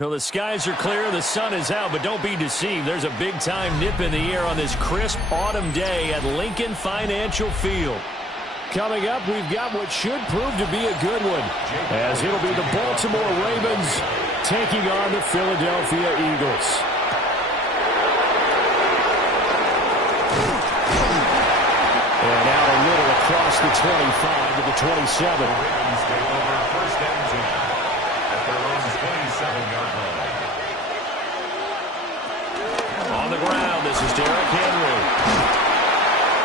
Well, the skies are clear, the sun is out, but don't be deceived. There's a big-time nip in the air on this crisp autumn day at Lincoln Financial Field. Coming up, we've got what should prove to be a good one, as it'll be the Baltimore Ravens taking on the Philadelphia Eagles. And out a little across the 25 to the 27. Ravens take over first and 10 at their own 27-yard line. On the ground, this is Derrick Henry.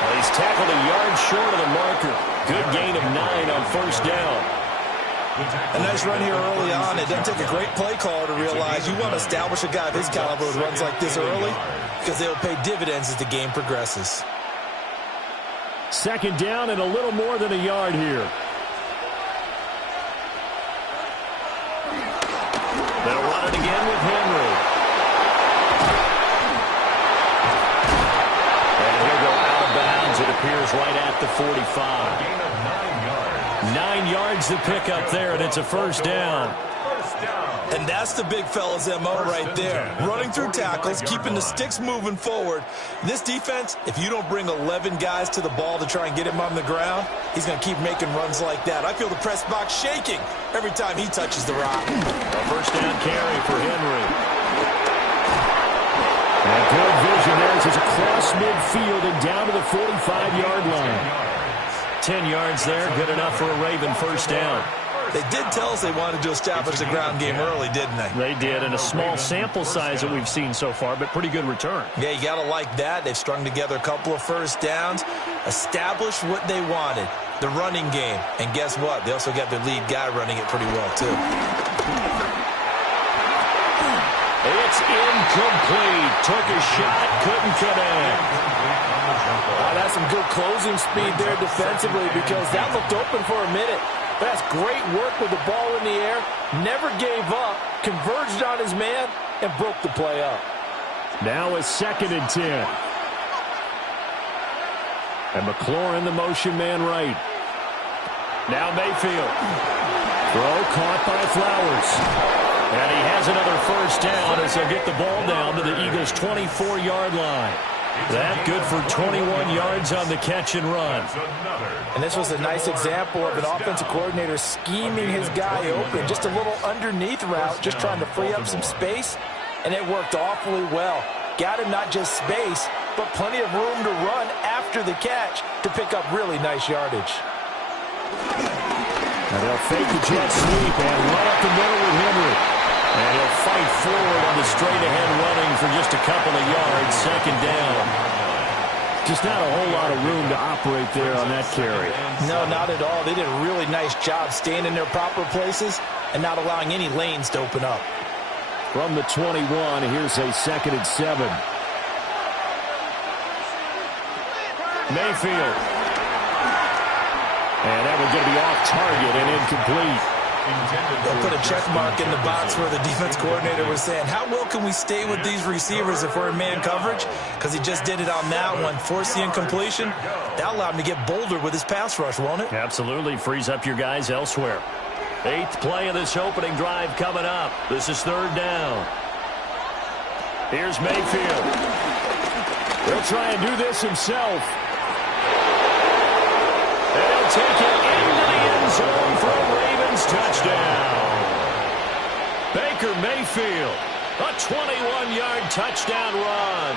Well, he's tackled a yard short of the marker. Good gain of 9 on first down. A nice run here early on. It doesn't take a great play caller to realize you want to establish a guy of his caliber who runs like this early, because they'll pay dividends as the game progresses. Second down and a little more than a yard here. They'll run it again with Henry. And he'll go out of bounds. It appears right at the 45. Gain of 9 yards. 9 yards to pick up there, and it's a first down. And that's the big fella's MO right there. Running through tackles, keeping the sticks moving forward. This defense, if you don't bring 11 guys to the ball to try and get him on the ground, he's going to keep making runs like that. I feel the press box shaking every time he touches the rock. A first down carry for Henry. And good vision there as he's across midfield and down to the 45-yard line. 10 yards there, good enough for a Raven first down. They did tell us they wanted to establish the ground game early, didn't they? They did, and a small sample size that we've seen so far, but pretty good return. Yeah, you got to like that. They've strung together a couple of first downs, established what they wanted, the running game. And guess what? They also got their lead guy running it pretty well, too. It's incomplete. Took a shot, couldn't connect. That's some good closing speed there defensively because that looked open for a minute. But that's great work with the ball in the air. Never gave up, converged on his man, and broke the play up. Now a 2nd and 10. And McLaurin, the motion man right. Now Mayfield. Throw caught by Flowers. And he has another first down as they'll get the ball down to the Eagles' 24-yard line. That good for 21 yards on the catch and run. And this was a nice example of an offensive coordinator scheming his guy open. Just a little underneath route, just trying to free up some space. And it worked awfully well. Got him not just space, but plenty of room to run after the catch to pick up really nice yardage. And they'll fake the jet sweep and run up the middle with Henry. And he'll fight forward on the straight-ahead running for just a couple of yards, 2nd down. Just not a whole lot of room to operate there on that carry. No, not at all. They did a really nice job staying in their proper places and not allowing any lanes to open up. From the 21, here's a 2nd and 7. Mayfield. And that one's going to be off target and incomplete. They'll put a check mark in the box where the defense coordinator was saying, how well can we stay with these receivers if we're in man coverage? Because he just did it on that one, forced the incompletion. That allowed him to get bolder with his pass rush, won't it? Absolutely. Frees up your guys elsewhere. 8th play of this opening drive coming up. This is 3rd down. Here's Mayfield. He'll try and do this himself. And he'll take it into the end zone for a Ravens touchdown. Baker Mayfield, a 21-yard touchdown run.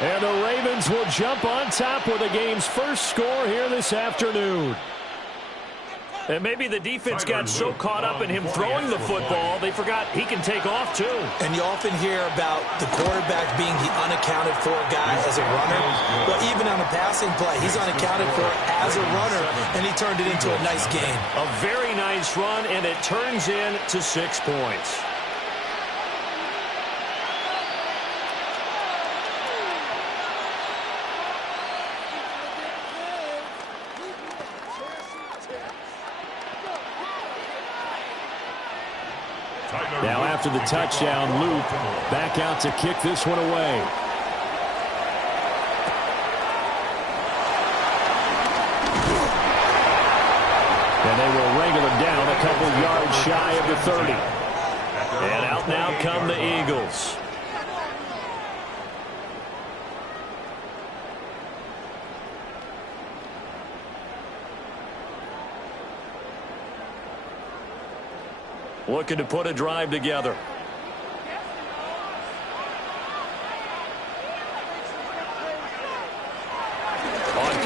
And the Ravens will jump on top with the game's first score here this afternoon. And maybe the defense got so caught up in him throwing the football, they forgot he can take off too. And you often hear about the quarterback being the unaccounted for guy as a runner. Well, even on a passing play, he's unaccounted for as a runner, and he turned it into a nice game. A very nice run, and it turns into 6 points. Now after the touchdown, Luke back out to kick this one away. And they will wrangle him down a couple yards shy of the 30. And out now come the Eagles. Looking to put a drive together. On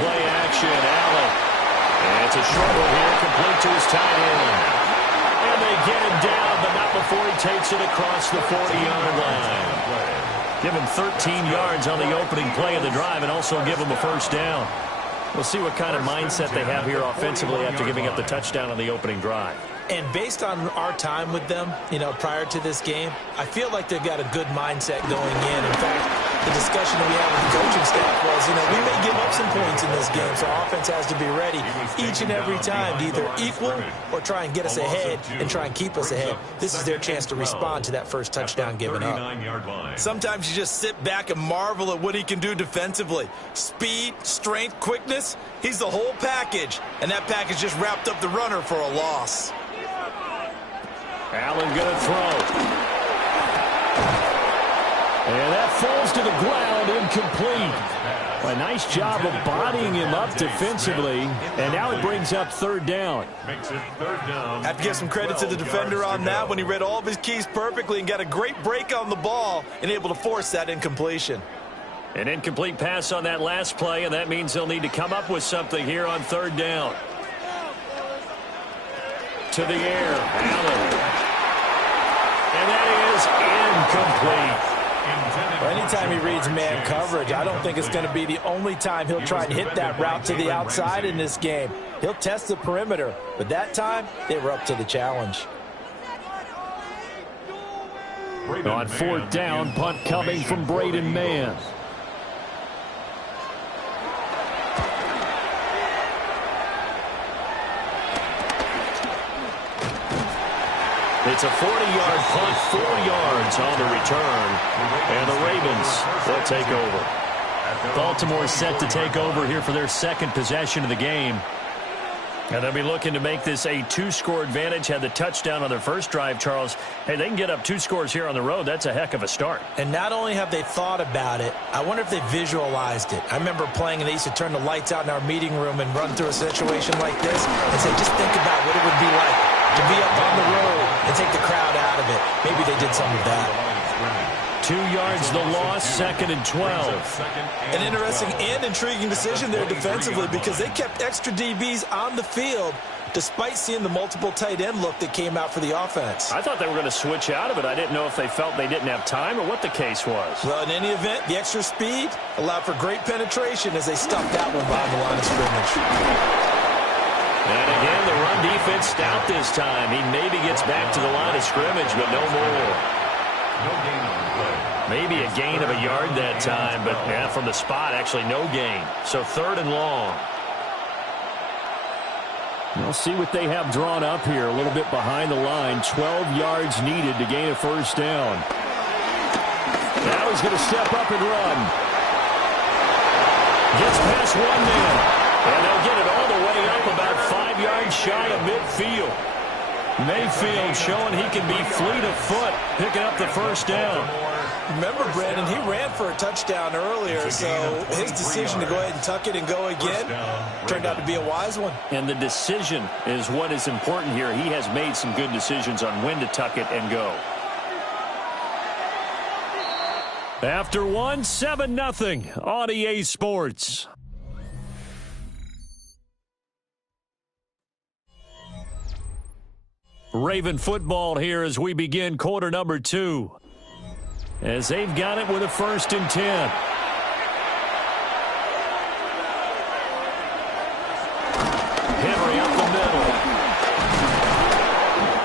play action, Allen. And it's a short one here, complete to his tight end. And they get him down, but not before he takes it across the 40-yard line. Give him 13 yards on the opening play of the drive and also give him a first down. We'll see what kind of mindset they have here offensively after giving up the touchdown on the opening drive. And based on our time with them, prior to this game, I feel like they've got a good mindset going in. In fact, the discussion that we had with the coaching staff was, we may give up some points in this game, so our offense has to be ready each and every time to either equal or try and get us ahead and try and keep us ahead. This is their chance to respond to that first touchdown given up. Sometimes you just sit back and marvel at what he can do defensively. Speed, strength, quickness, he's the whole package, and that package just wrapped up the runner for a loss. Allen going to throw. And that falls to the ground, incomplete. A nice job of bodying him up defensively. And now it brings up 3rd down. Makes it 3rd down. Have to give some credit to the defender on that when he read all of his keys perfectly and got a great break on the ball and able to force that incompletion. An incomplete pass on that last play, and that means they'll need to come up with something here on 3rd down. to the air. Allen. And that is incomplete. Well, anytime he reads man coverage, I don't think it's going to be the only time he'll try and hit that route to the outside in this game. He'll test the perimeter, but that time they were up to the challenge. On fourth down, punt coming from Braden Mann. It's a 40-yard punt, 4 yards on the return, and the Ravens will take over. Baltimore set to take over here for their second possession of the game. And they'll be looking to make this a 2-score advantage. Had the touchdown on their first drive, Charles. Hey, they can get up 2 scores here on the road. That's a heck of a start. And not only have they thought about it, I wonder if they visualized it. I remember playing and they used to turn the lights out in our meeting room and run through a situation like this and say, just think about what it would be like to be up on the road and take the crowd out of it. Maybe they did some of that. 2 yards the loss, 2nd and 12. An interesting and intriguing decision there defensively because they kept extra DBs on the field despite seeing the multiple tight end look that came out for the offense. I thought they were going to switch out of it. I didn't know if they felt they didn't have time or what the case was. Well, in any event, the extra speed allowed for great penetration as they stuffed that one behind the line of scrimmage. And again, the run defense stout this time. He maybe gets back to the line of scrimmage, but no more. No gain on the play. Maybe a gain of a yard that time, but yeah, from the spot, actually no gain. So 3rd and long. We'll see what they have drawn up here. A little bit behind the line. 12 yards needed to gain a first down. Now he's going to step up and run. Gets past one man. And they'll get it all the way up about 5 yards shy of midfield. Mayfield showing he can be fleet of foot, picking up the first down. Remember, Brandon, he ran for a touchdown earlier, so his decision to go ahead and tuck it and go again turned out to be a wise one. And the decision is what is important here. He has made some good decisions on when to tuck it and go. After one, 7-0 on EA Sports. Raven football here as we begin quarter number 2. As they've got it with a 1st and 10. Henry up the middle.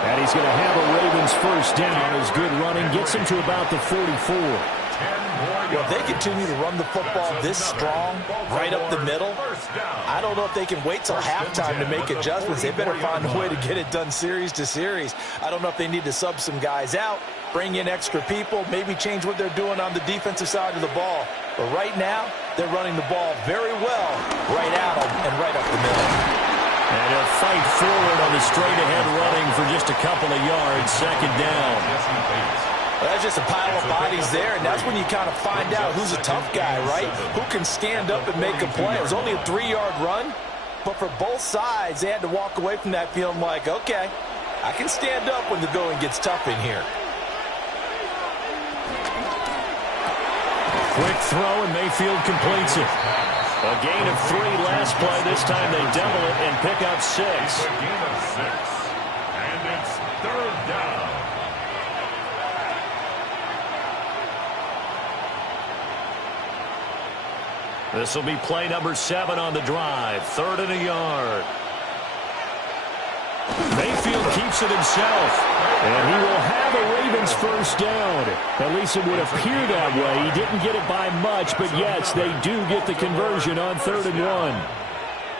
And he's going to have a Ravens first down as good running gets him to about the 44. Well, if they continue to run the football this strong, right up the middle, I don't know if they can wait till halftime to make adjustments. They better find a way to get it done series to series. I don't know if they need to sub some guys out, bring in extra people, maybe change what they're doing on the defensive side of the ball. But right now, they're running the ball very well right at them and right up the middle. And he'll fight forward on the straight-ahead running for just a couple of yards, 2nd down. Well, that's just a pile of bodies there, and that's when you kind of find out who's a tough guy, right? Who can stand up and make a play. It was only a 3-yard run, but for both sides, they had to walk away from that feeling like, okay, I can stand up when the going gets tough in here. Quick throw, and Mayfield completes it. A gain of 3 last play. This time they double it and pick up 6. A gain of 6. And it's 3rd down. This will be play number 7 on the drive. 3rd and a yard. Mayfield keeps it himself. And he will have a Ravens first down. At least it would appear that way. He didn't get it by much, but yes, they do get the conversion on 3rd and 1.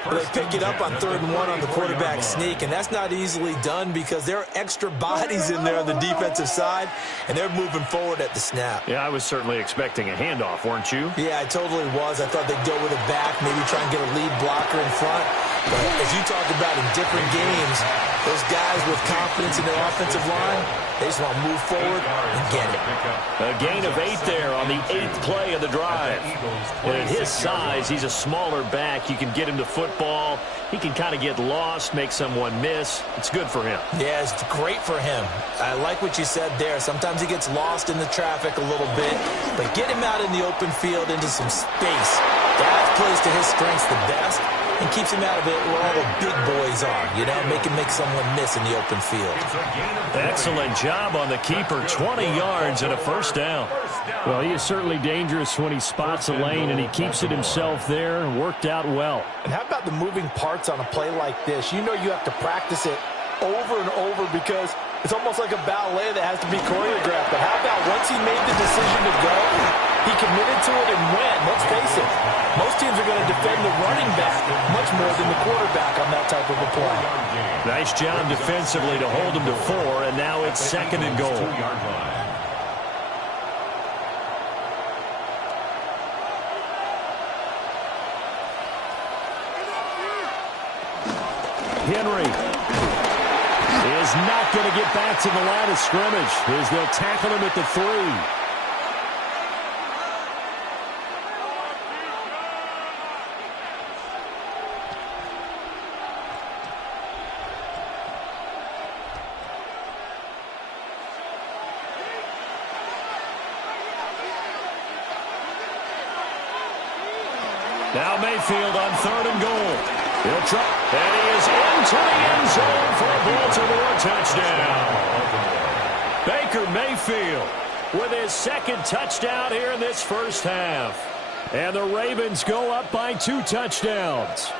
They pick it up on 3rd and 1 on the quarterback sneak, and that's not easily done because there are extra bodies in there on the defensive side, and they're moving forward at the snap. Yeah, I was certainly expecting a handoff, weren't you? Yeah, I totally was. I thought they'd go with a back, maybe try and get a lead blocker in front. But as you talked about in different games, those guys with confidence in their offensive line, they just want to move forward and get it. A gain of 8 there on the 8th play of the drive. And at his size, he's a smaller back. You can get him to football. He can kind of get lost, make someone miss. It's good for him. Yeah, it's great for him. I like what you said there. Sometimes he gets lost in the traffic a little bit, but get him out in the open field into some space. That plays to his strengths the best. and keeps him out of it where all the big boys are, you know, make someone miss in the open field. Excellent job on the keeper. 20 yards and a first down. Well, he is certainly dangerous when he spots a lane, and he keeps it himself there and worked out well. And how about the moving parts on a play like this? You know you have to practice it over and over because it's almost like a ballet that has to be choreographed. But how about once he made the decision to go, he committed to it and went. Let's face it, most teams are going to defend the running back much more than the quarterback on that type of a play. Nice job defensively to hold him to 4, and now it's 2nd and goal. Henry is not going to get back to the line of scrimmage as they'll tackle him at the 3. Now Mayfield on 3rd and goal. He'll try, and he is into the end zone for a Baltimore touchdown. Baker Mayfield with his 2nd touchdown here in this first half. And the Ravens go up by 2 touchdowns.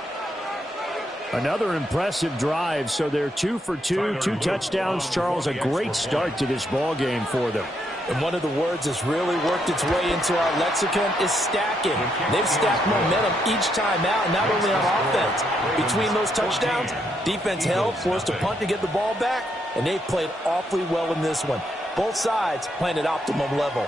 Another impressive drive, so they're 2 for 2, 2 touchdowns. Charles, a great start to this ball game for them. And one of the words that's really worked its way into our lexicon is stacking. They've stacked momentum each time out, not only on offense. Between those touchdowns, defense held, forced a punt to get the ball back, and they played awfully well in this one. Both sides playing at optimum level.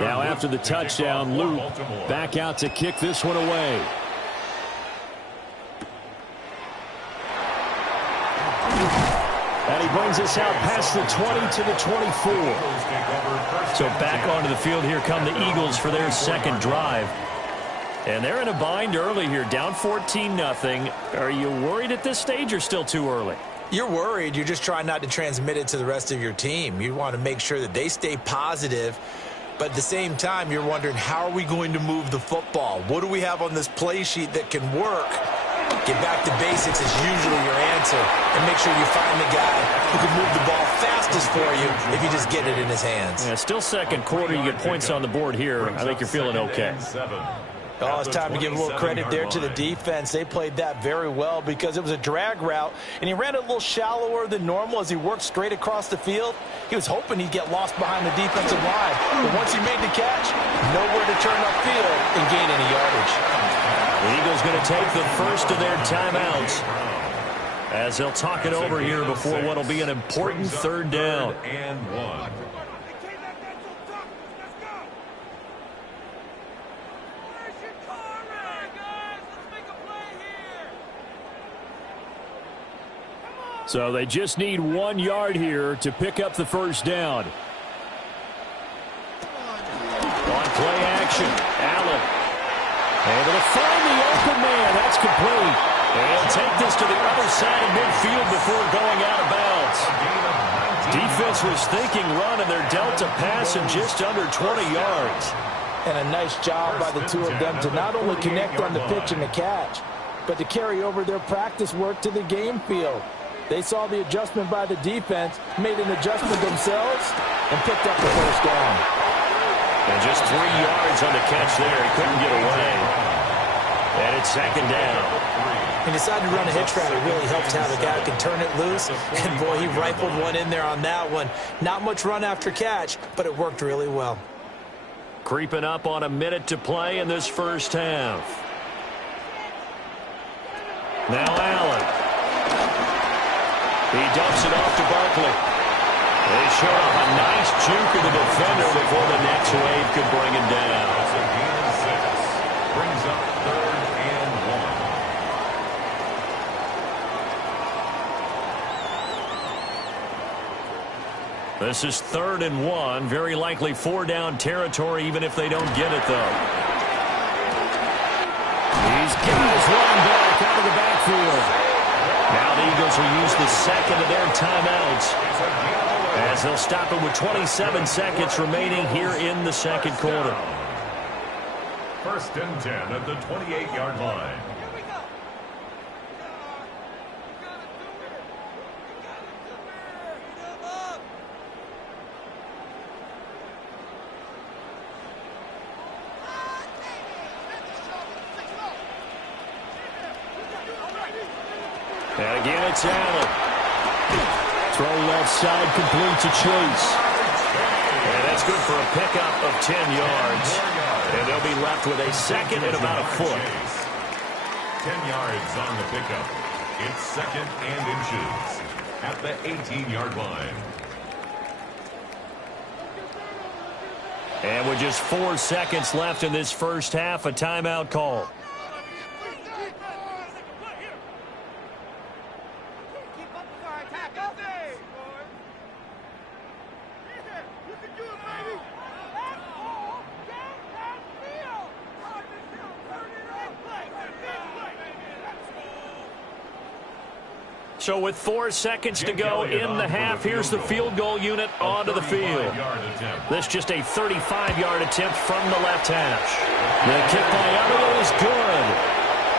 Now after the touchdown, Luke back out to kick this one away. And he brings us out past the 20 to the 24. So back onto the field here come the Eagles for their 2nd drive. And they're in a bind early here, down 14-0. Are you worried at this stage or still too early? You're worried. You're just trying not to transmit it to the rest of your team. You want to make sure that they stay positive. But at the same time, you're wondering, how are we going to move the football? What do we have on this play sheet that can work? Get back to basics is usually your answer. And make sure you find the guy who can move the ball fastest for you if you just get it in his hands. Yeah, still 2nd quarter. You get points on the board here. I think you're feeling okay. Oh, it's time to give a little credit there to the defense. They played that very well because it was a drag route, and he ran it a little shallower than normal as he worked straight across the field. He was hoping he'd get lost behind the defensive line. But once he made the catch, nowhere to turn upfield and gain any yardage. The Eagles going to take the first of their timeouts as they'll talk it over here before what will be an important 3rd down. And 1. So they just need 1 yard here to pick up the first down. On play action, Allen able to find the open man. That's complete. And he'll take this to the other side of midfield before going out of bounds. Defense was thinking run, and they're dealt a pass in just under 20 yards. And a nice job by the two of them to not only connect on the pitch and the catch, but to carry over their practice work to the game field. They saw the adjustment by the defense, made an adjustment themselves, and picked up the first down. And just 3 yards on the catch there. He couldn't get away. And it's 2nd down. He decided to run a hitch route. It really helps to have a guy who can turn it loose. And, boy, he rifled one in there on that one. Not much run after catch, but it worked really well. Creeping up on a minute to play in this first half. Now Allen. He dumps it off to Barkley. They showed off a nice juke of the defender before the next wave could bring him down. That's a gain of 6. Brings up 3rd and 1. This is 3rd and 1. Very likely 4 down territory, even if they don't get it, though. he's got his running back out of the backfield. Now the Eagles will use the second of their timeouts as they'll stop it with 27 seconds remaining here in the second quarter. 1st and 10 at the 28-yard line. And again, it's Allen. Throw left side, complete to Chase. And that's good for a pickup of 10 yards. And they'll be left with a second and about a foot. 10 yards on the pickup. It's second and inches at the 18-yard line. And with just 4 seconds left in this first half, a timeout call. So with 4 seconds to go in the half, here's the field goal unit onto the field. This just a 35-yard attempt from the left hash. The kick by Elliott is good.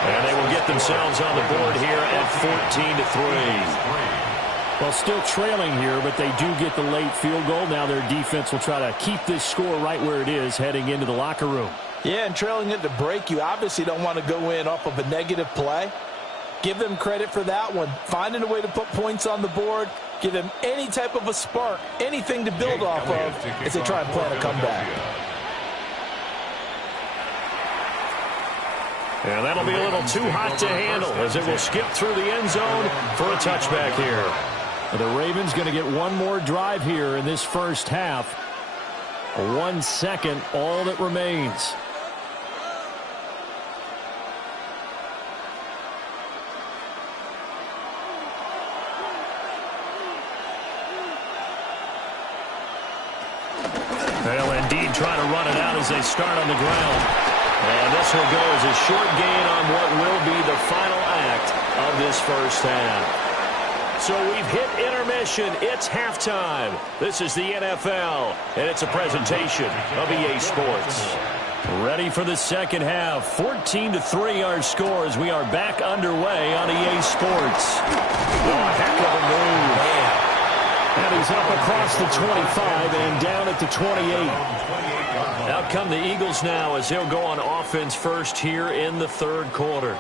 And they will get themselves on the board here at 14-3. Well, still trailing here, but they do get the late field goal. Now their defense will try to keep this score right where it is heading into the locker room. Yeah, and trailing at the break, you obviously don't want to go in off of a negative play. Give them credit for that one. Finding a way to put points on the board. Give them any type of a spark, anything to build off of as they try and plan a comeback. And that'll be a little too hot to handle as it will skip through the end zone for a touchback here. The Ravens going to get one more drive here in this first half. 1 second, all that remains. They'll indeed try to run it out as they start on the ground. And this will go as a short gain on what will be the final act of this first half. So we've hit intermission. It's halftime. This is the NFL, and it's a presentation of EA Sports. Ready for the second half. 14-3 our score as we are back underway on EA Sports. Oh, heck of a move. And he's up across the 25 and down at the 28. Out come the Eagles now as they'll go on offense first here in the third quarter.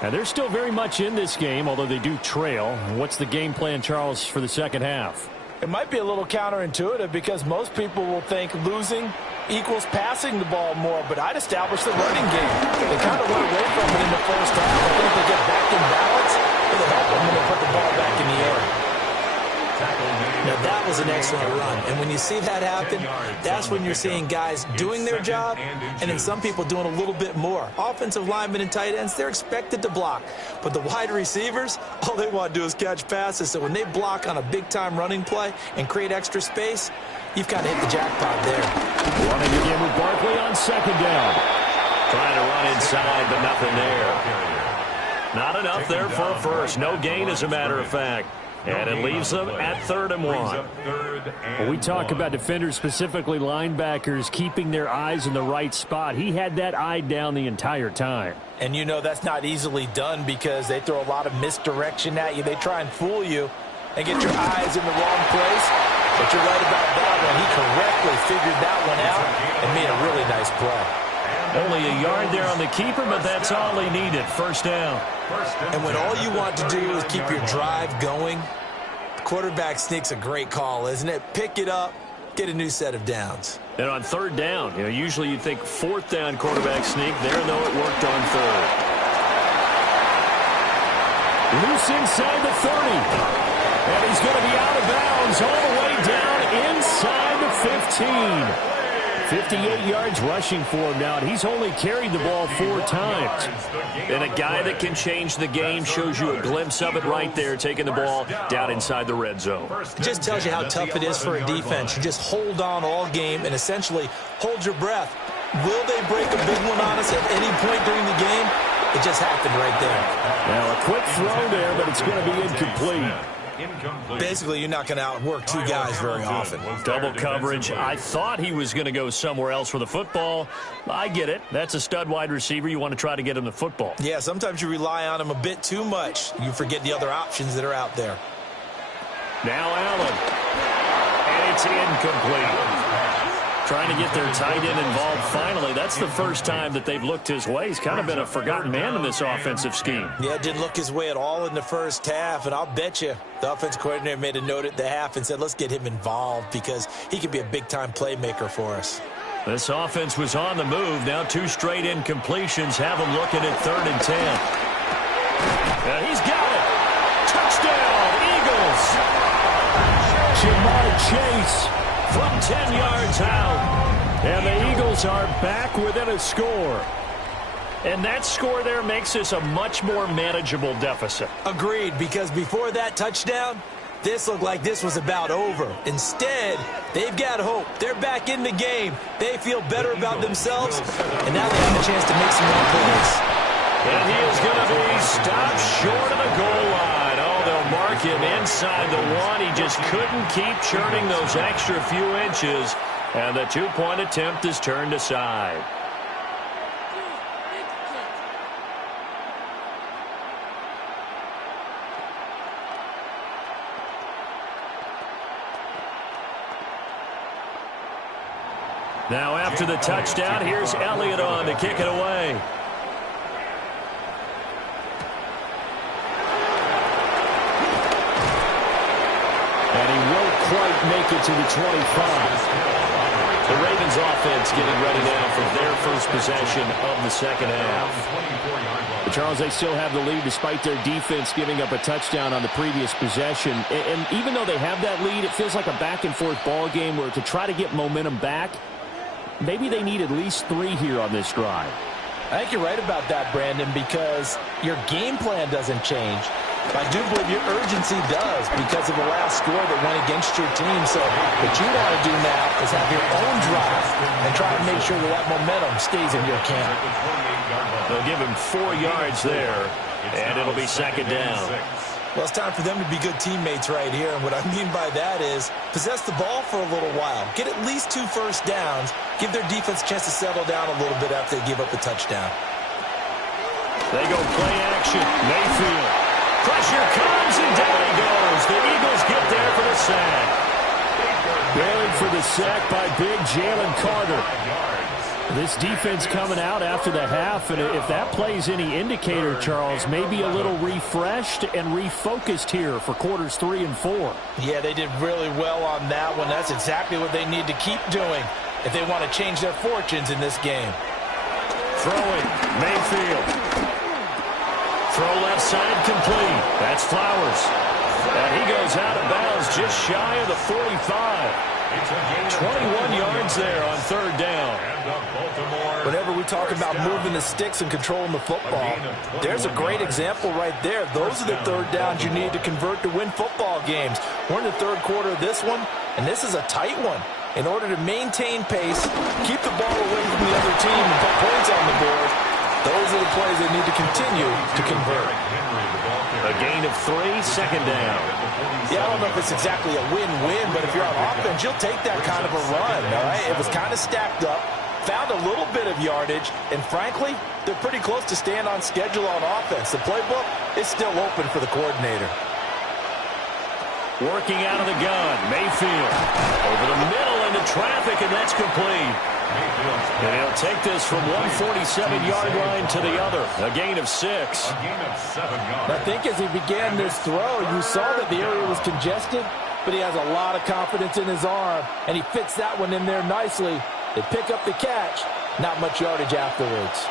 And they're still very much in this game, although they do trail. What's the game plan, Charles, for the second half? It might be a little counterintuitive because most people will think losing equals passing the ball more, but I'd establish the running game. They kind of went away from it in the first half. I think they get back in balance. It'll help them when they put the ball back in the air. Now, that was an excellent run. And when you see that happen, that's when you're seeing guys doing their job and then some people doing a little bit more. Offensive linemen and tight ends, they're expected to block. But the wide receivers, all they want to do is catch passes. So when they block on a big-time running play and create extra space, you've kind of hit the jackpot there. Running again with Barkley on second down. Trying to run inside, but nothing there. Not enough there for a first. No gain, as a matter of fact. And it leaves them at 3rd and 1. When we talk about defenders, specifically linebackers, keeping their eyes in the right spot. He had that eye down the entire time. And you know that's not easily done because they throw a lot of misdirection at you. They try and fool you and get your eyes in the wrong place. But you're right about that one. He correctly figured that one out and made a really nice play. Only a yard there on the keeper, but that's all he needed. First down. And when all you want to do is keep your drive going, the quarterback sneak's a great call, isn't it? Pick it up, get a new set of downs. And on 3rd down, usually you'd think 4th down quarterback sneak. There, though, it worked on 3rd. Loose inside the 30. And he's going to be out of bounds all the way down inside the 15. 58 yards rushing for him now, and he's only carried the ball 4 times. And a guy that can change the game shows you a glimpse of it right there, taking the ball down inside the red zone. It just tells you how tough it is for a defense. You just hold on all game and essentially hold your breath. Will they break a big one on us at any point during the game? It just happened right there. Now, a quick throw there, but it's going to be incomplete. Basically, you're not going to outwork two guys very often. Double coverage. I thought he was going to go somewhere else for the football. I get it. That's a stud wide receiver. You want to try to get him the football. Yeah, sometimes you rely on him a bit too much. You forget the other options that are out there. Now Allen. And it's incomplete. Trying to get their tight end involved finally. That's the first time that they've looked his way. He's kind of been a forgotten man in this offensive scheme. Yeah, it didn't look his way at all in the first half, and I'll bet you the offensive coordinator made a note at the half and said, let's get him involved because he could be a big-time playmaker for us. This offense was on the move. Now 2 straight incompletions have him looking at 3rd and 10. And he's got it. Touchdown, Eagles. Jamar Chase from 10 yards out. And the Eagles are back within a score. And that score there makes this a much more manageable deficit. Agreed, because before that touchdown, this looked like this was about over. Instead, they've got hope. They're back in the game. They feel better about themselves, and now they have a chance to make some more plays. And he is going to be stopped short of the goal line. Oh, they'll mark him inside the 1. He just couldn't keep churning those extra few inches, and the 2-point attempt is turned aside. Now after the touchdown, here's Elliott on to kick it away. And he won't quite make it to the 25. The Ravens offense getting ready now for their first possession of the second half. But Charles, they still have the lead despite their defense giving up a touchdown on the previous possession. And even though they have that lead, it feels like a back-and-forth ball game where to try to get momentum back, maybe they need at least 3 here on this drive. I think you're right about that, Brandon, because your game plan doesn't change. I do believe your urgency does because of the last score that went against your team. So what you want to do now is have your own drive and try to make sure that that momentum stays in your camp. They'll give him 4 yards there, and it'll be second down. Well, it's time for them to be good teammates right here. And what I mean by that is possess the ball for a little while. Get at least 2 first downs. Give their defense a chance to settle down a little bit after they give up a touchdown. They go play action. Mayfield. Pressure comes, and down he goes. The Eagles get there for the sack. Buried for the sack by big Jalen Carter. This defense coming out after the half, and if that plays any indicator, Charles, maybe a little refreshed and refocused here for quarters 3 and 4. Yeah, they did really well on that one. That's exactly what they need to keep doing if they want to change their fortunes in this game. Throwing, Mayfield. Throw left side complete. That's Flowers. And he goes out of bounds just shy of the 45. 21 yards there on 3rd down. Whenever we talk about moving the sticks and controlling the football, there's a great example right there. Those are the 3rd downs you need to convert to win football games. We're in the 3rd quarter of this one, and this is a tight one. In order to maintain pace, keep the ball away from the other team and put points on the board, those are the plays they need to continue to convert. A gain of 3, second down. Yeah, I don't know if it's exactly a win-win, but if you're on offense, you'll take that kind of a run, all right? It was kind of stacked up, found a little bit of yardage, and frankly, they're pretty close to staying on schedule on offense. The playbook is still open for the coordinator. Working out of the gun, Mayfield. Over the middle into traffic, and that's complete. And he'll take this from 147-yard line to the other. A gain of 6. I think as he began this throw, you saw that the area was congested, but he has a lot of confidence in his arm, and he fits that one in there nicely. They pick up the catch, not much yardage afterwards.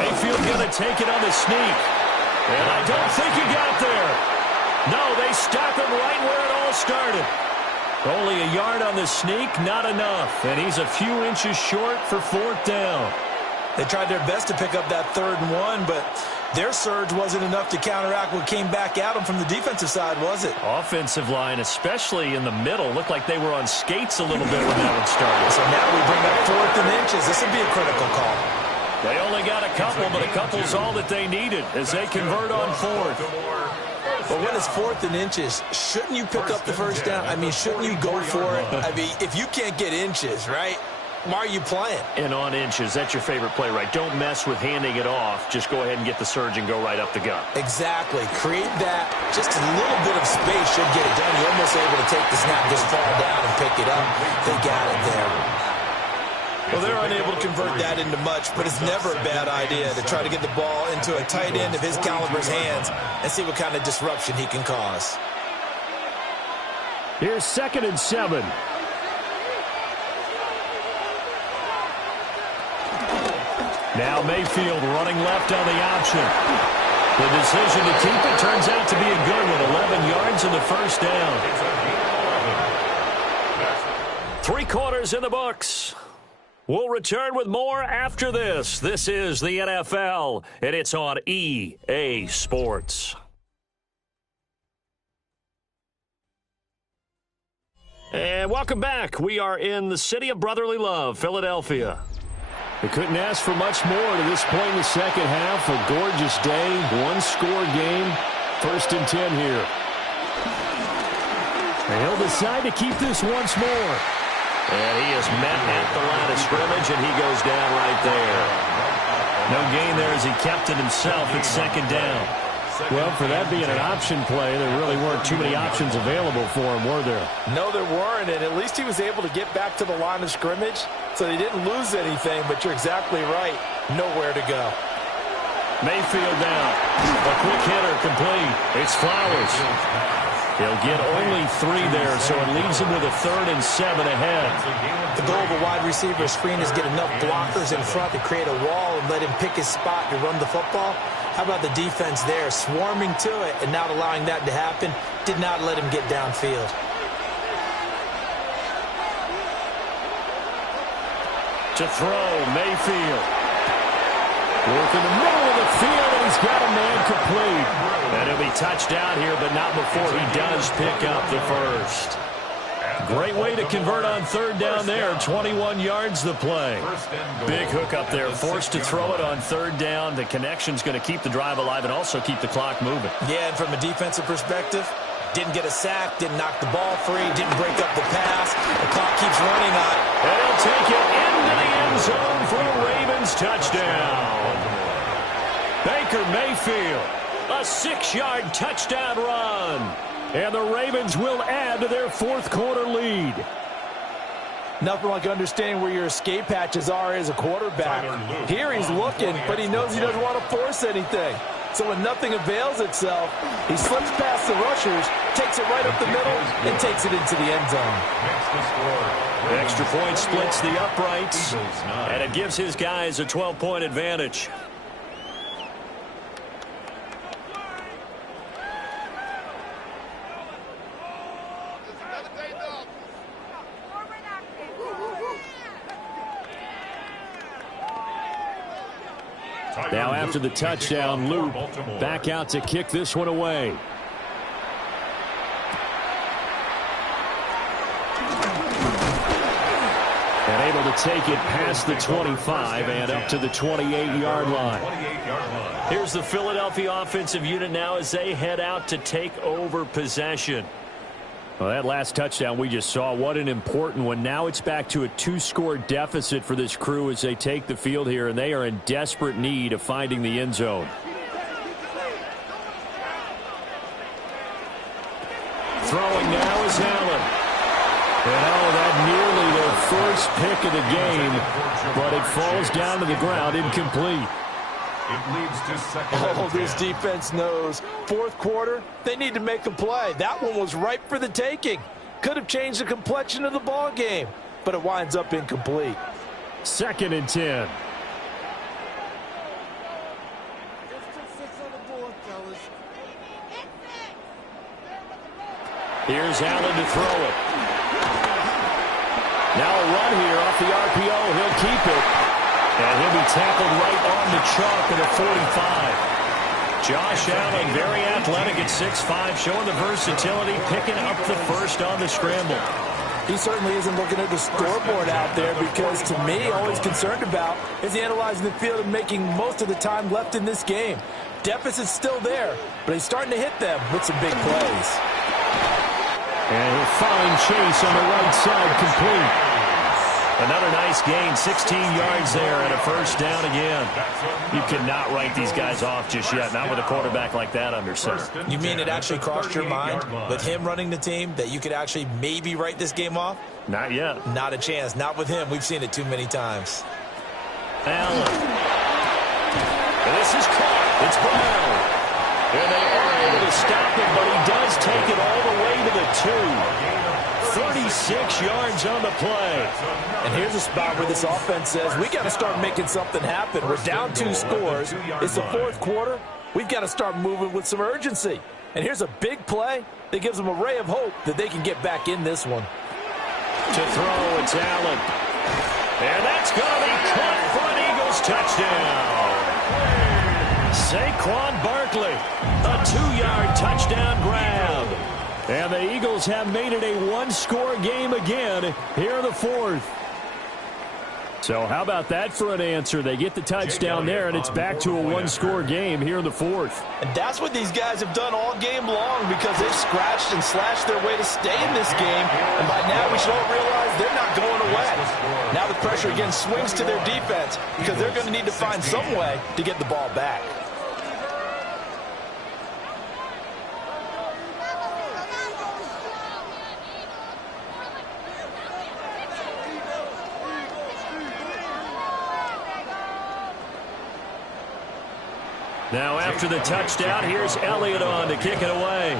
Mayfield going to take it on the sneak. And I don't think he got there. No, they stop him right where it all started. Only a yard on the sneak, not enough. And he's a few inches short for 4th down. They tried their best to pick up that 3rd and 1, but their surge wasn't enough to counteract what came back at them from the defensive side, was it? Offensive line, especially in the middle, looked like they were on skates a little bit when that one started. So now we bring up 4th and inches. This would be a critical call. They only got a couple, but a couple's all that they needed as they convert on 4th. But when it's 4th and inches, shouldn't you pick up the first down? I mean, shouldn't you go for it? I mean, if you can't get inches, right, why are you playing? And on inches, that's your favorite play, right? Don't mess with handing it off. Just go ahead and get the surge and go right up the gut. Exactly. Create that. Just a little bit of space should get it done. You're almost able to take the snap, just fall down and pick it up. They got it there. Well, they're unable to convert that into much, but it's never a bad idea to try to get the ball into a tight end of his caliber's hands and see what kind of disruption he can cause. Here's 2nd and 7. Now Mayfield running left on the option. The decision to keep it turns out to be a good one. 11 yards in the first down. 3 quarters in the books. We'll return with more after this. This is the NFL, and it's on EA Sports. And welcome back. We are in the city of brotherly love, Philadelphia. We couldn't ask for much more to this point in the second half. A gorgeous day, one-score game. 1st and 10 here. And he'll decide to keep this once more. And he is met at the line of scrimmage, and he goes down right there. No gain there as he kept it himself at 2nd down. Well, for that being an option play, there really weren't too many options available for him, were there? No, there weren't, and at least he was able to get back to the line of scrimmage, so he didn't lose anything, but you're exactly right. Nowhere to go. Mayfield down. A quick hitter complete. It's Flowers. He'll get only 3 there, so it leaves him with a 3rd and 7 ahead. The goal of a wide receiver screen is get enough blockers in front to create a wall and let him pick his spot to run the football. How about the defense there, swarming to it and not allowing that to happen? Did not let him get downfield. To throw, Mayfield. Work in the middle of the field, and he's got a man complete. And he'll be touchdown here, but not before he does pick up the first. Great way to convert on 3rd down there. 21 yards the play. Big hook up there. Forced to throw it on 3rd down. The connection's going to keep the drive alive and also keep the clock moving. Yeah, and from a defensive perspective, didn't get a sack, didn't knock the ball free, didn't break up the pass. The clock keeps running on it. And he'll take it into the end zone for a Ravens touchdown. Baker Mayfield, a 6-yard touchdown run. And the Ravens will add to their 4th quarter lead. Nothing like understanding where your escape hatches are as a quarterback. Here he's looking, but he knows he doesn't want to force anything. So when nothing avails itself, he slips past the rushers, takes it right up the middle, and takes it into the end zone. The extra point splits the uprights, and it gives his guys a 12-point advantage. Now after the touchdown, Luke back out to kick this one away. And able to take it past the 25 and up to the 28-yard line. Here's the Philadelphia offensive unit now as they head out to take over possession. Well, that last touchdown we just saw, what an important one. Now it's back to a 2-score deficit for this crew as they take the field here, and they are in desperate need of finding the end zone. Throwing now is Allen. And that nearly their first pick of the game, but it falls down to the ground incomplete. It leads to 2nd and 10. This defense knows 4th quarter, they need to make a play. That one was ripe for the taking. Could have changed the complexion of the ball game, but it winds up incomplete. 2nd and 10. Here's Allen to throw it. Now a run here off the RPO. He'll keep it. And he'll be tackled right on the chalk of the 45. Josh Allen, very athletic at 6'5", showing the versatility, picking up the first on the scramble. He certainly isn't looking at the scoreboard out there because, to me, all he's concerned about is analyzing the field and making most of the time left in this game. Deficit's still there, but he's starting to hit them with some big plays. And he'll find Chase on the right side, complete. Another nice gain, 16 yards there, and a first down again. You cannot write these guys off just yet, not with a quarterback like that under center. You mean it actually crossed your mind with him running the team that you could actually maybe write this game off? Not yet. Not a chance. Not with him. We've seen it too many times. Allen. This is caught. It's Brown. And they are able to stop him, but he does take it all the way to the 2. 36 yards on the play. And here's a spot where this offense says, we got to start making something happen. We're down 2 scores. It's the 4th quarter. We've got to start moving with some urgency. And here's a big play that gives them a ray of hope that they can get back in this one. To throw, it's Allen. And that's going to be caught for an Eagles touchdown. Saquon Barkley, a 2-yard touchdown grab. And the Eagles have made it a one-score game again here in the 4th. So how about that for an answer? They get the touchdown there, and it's back to a one-score game here in the 4th. And that's what these guys have done all game long because they've scratched and slashed their way to stay in this game. And by now we should all realize they're not going away. Now the pressure again swings to their defense because they're going to need to find some way to get the ball back. Now after the touchdown, here's Elliott on to kick it away.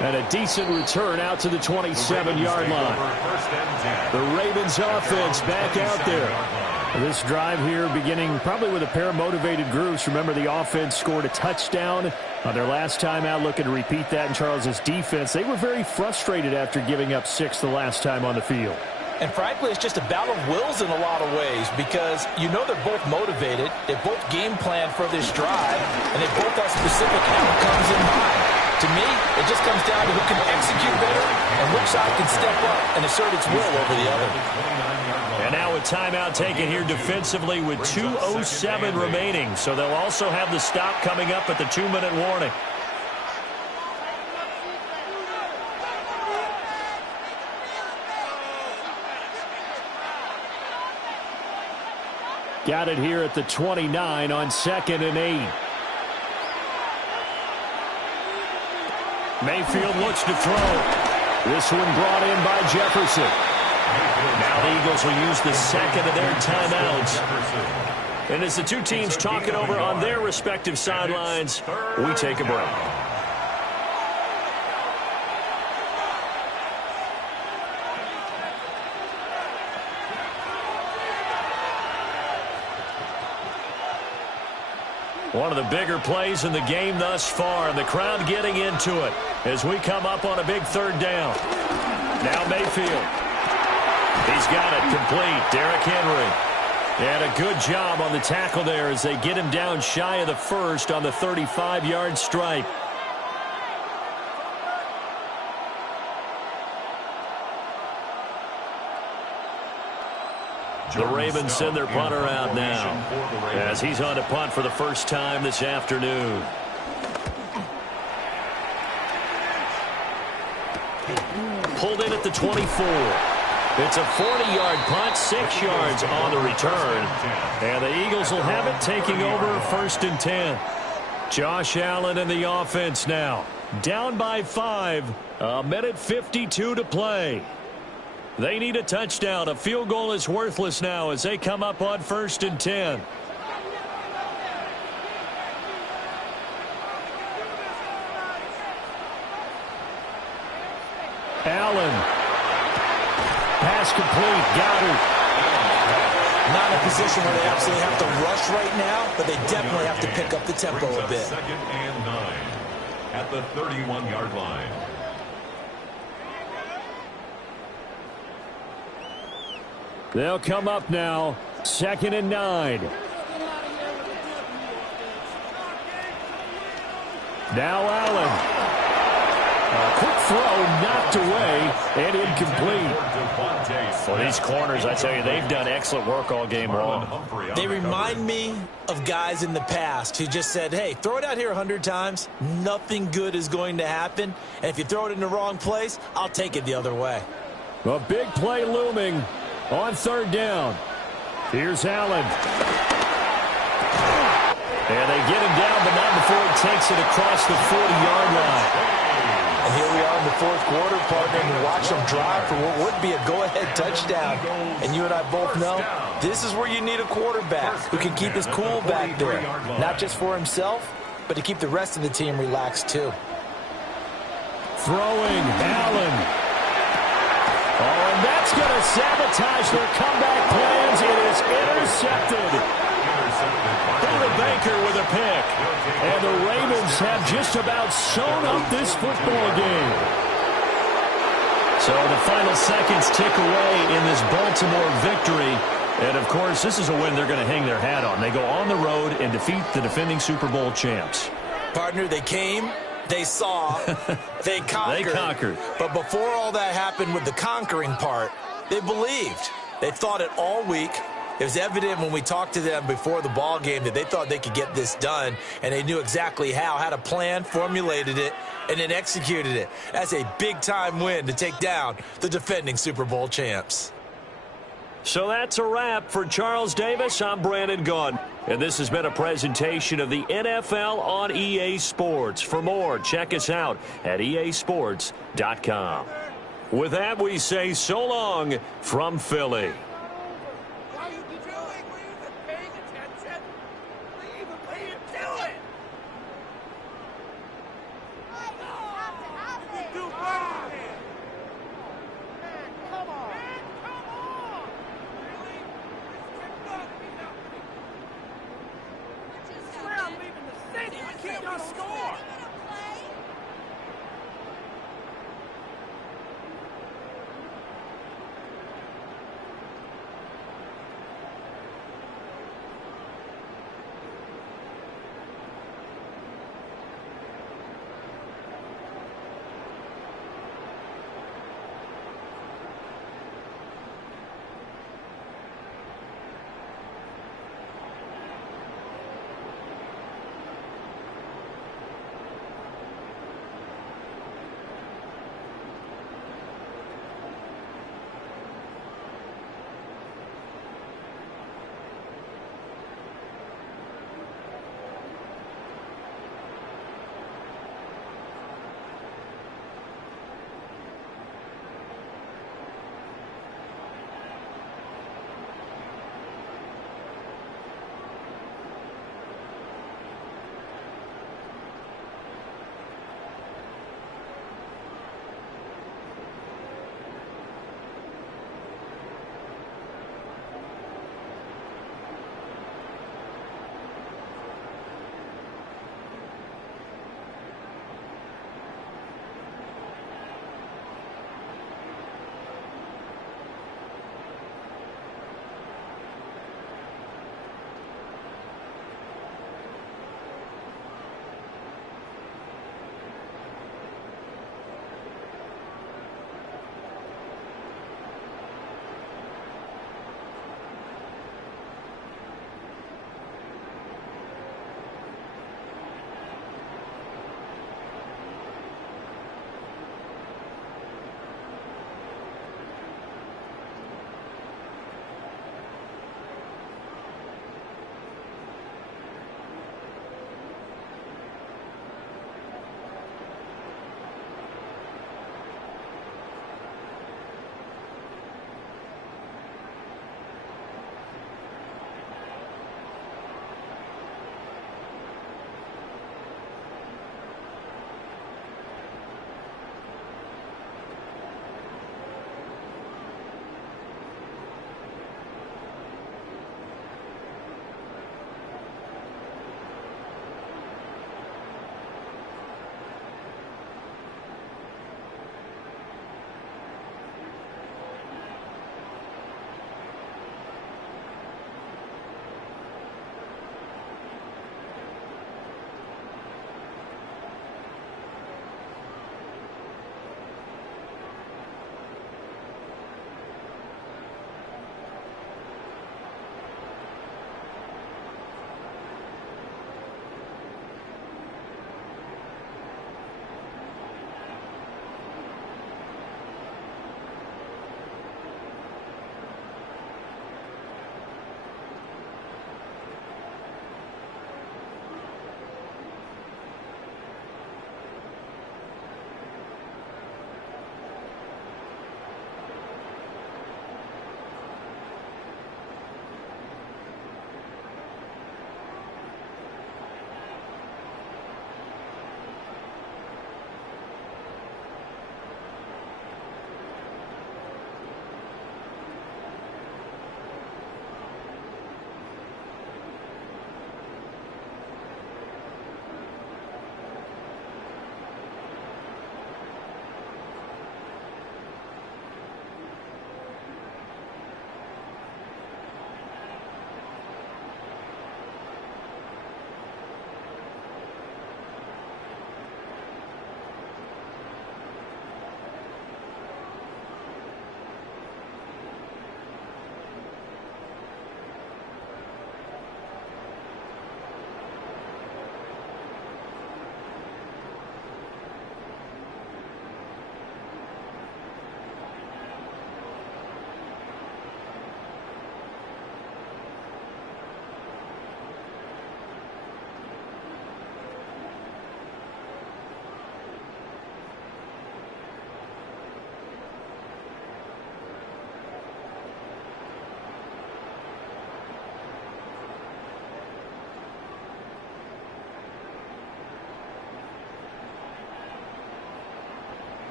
And a decent return out to the 27-yard line. The Ravens offense back out there. This drive here beginning probably with a pair of motivated groups. Remember, the offense scored a touchdown on their last time out. Looking to repeat that in Charles's defense. They were very frustrated after giving up 6 the last time on the field. And frankly, it's just a battle of wills in a lot of ways because you know they're both motivated, they both game plan for this drive, and they both have specific outcomes in mind. To me, it just comes down to who can execute better and which side can step up and assert its will over the other. And now a timeout taken here defensively with 2:07 remaining. So they'll also have the stop coming up at the 2-minute warning. Got it here at the 29 on 2nd and 8. Mayfield looks to throw. This one brought in by Jefferson. Now the Eagles will use the second of their timeouts. And as the two teams talk it over on their respective sidelines, we take a break. One of the bigger plays in the game thus far, and the crowd getting into it as we come up on a big 3rd down. Now Mayfield. He's got it complete. Derrick Henry. And a good job on the tackle there as they get him down shy of the 1st on the 35-yard stripe. The Ravens send their punter out now as he's on to punt for the first time this afternoon. Pulled in at the 24. It's a 40-yard punt, 6 yards on the return. And the Eagles will have it taking over 1st and 10. Josh Allen in the offense now. Down by 5. 1:52 to play. They need a touchdown. A field goal is worthless now as they come up on 1st and 10. Allen. Pass complete. Goddard. Not in a position where they absolutely have to rush right now, but they definitely have to pick up the tempo a bit. 2nd and 9 at the 31-yard line. They'll come up now, 2nd and 9. Now Allen. A quick throw knocked away and incomplete. Well, these corners, I tell you, they've done excellent work all game long. They remind me of guys in the past who just said, hey, throw it out here 100 times. Nothing good is going to happen. And if you throw it in the wrong place, I'll take it the other way. A big play looming on 3rd down. Here's Allen. And they get him down, but not before he takes it across the 40-yard line. And here we are in the 4th quarter, partner, and watch them drive for what would be a go-ahead touchdown. And you and I both know this is where you need a quarterback who can keep his cool back there. Not just for himself, but to keep the rest of the team relaxed too. Throwing, Allen. Oh, and that's going to sabotage their comeback plans. It is intercepted. David Baker with a pick. And the Ravens have just about sewn up this football game. So the final seconds tick away in this Baltimore victory. And, of course, this is a win they're going to hang their hat on. They go on the road and defeat the defending Super Bowl champs. Partner, they came, they saw, they conquered. They conquered. But before all that happened with the conquering part, they believed. They thought it all week. It was evident when we talked to them before the ball game that they thought they could get this done, and they knew exactly how, had a plan, formulated it, and then executed it. That's a big-time win to take down the defending Super Bowl champs. So that's a wrap for Charles Davis. I'm Brandon Gaudin, and this has been a presentation of the NFL on EA Sports. For more, check us out at easports.com. With that, we say so long from Philly.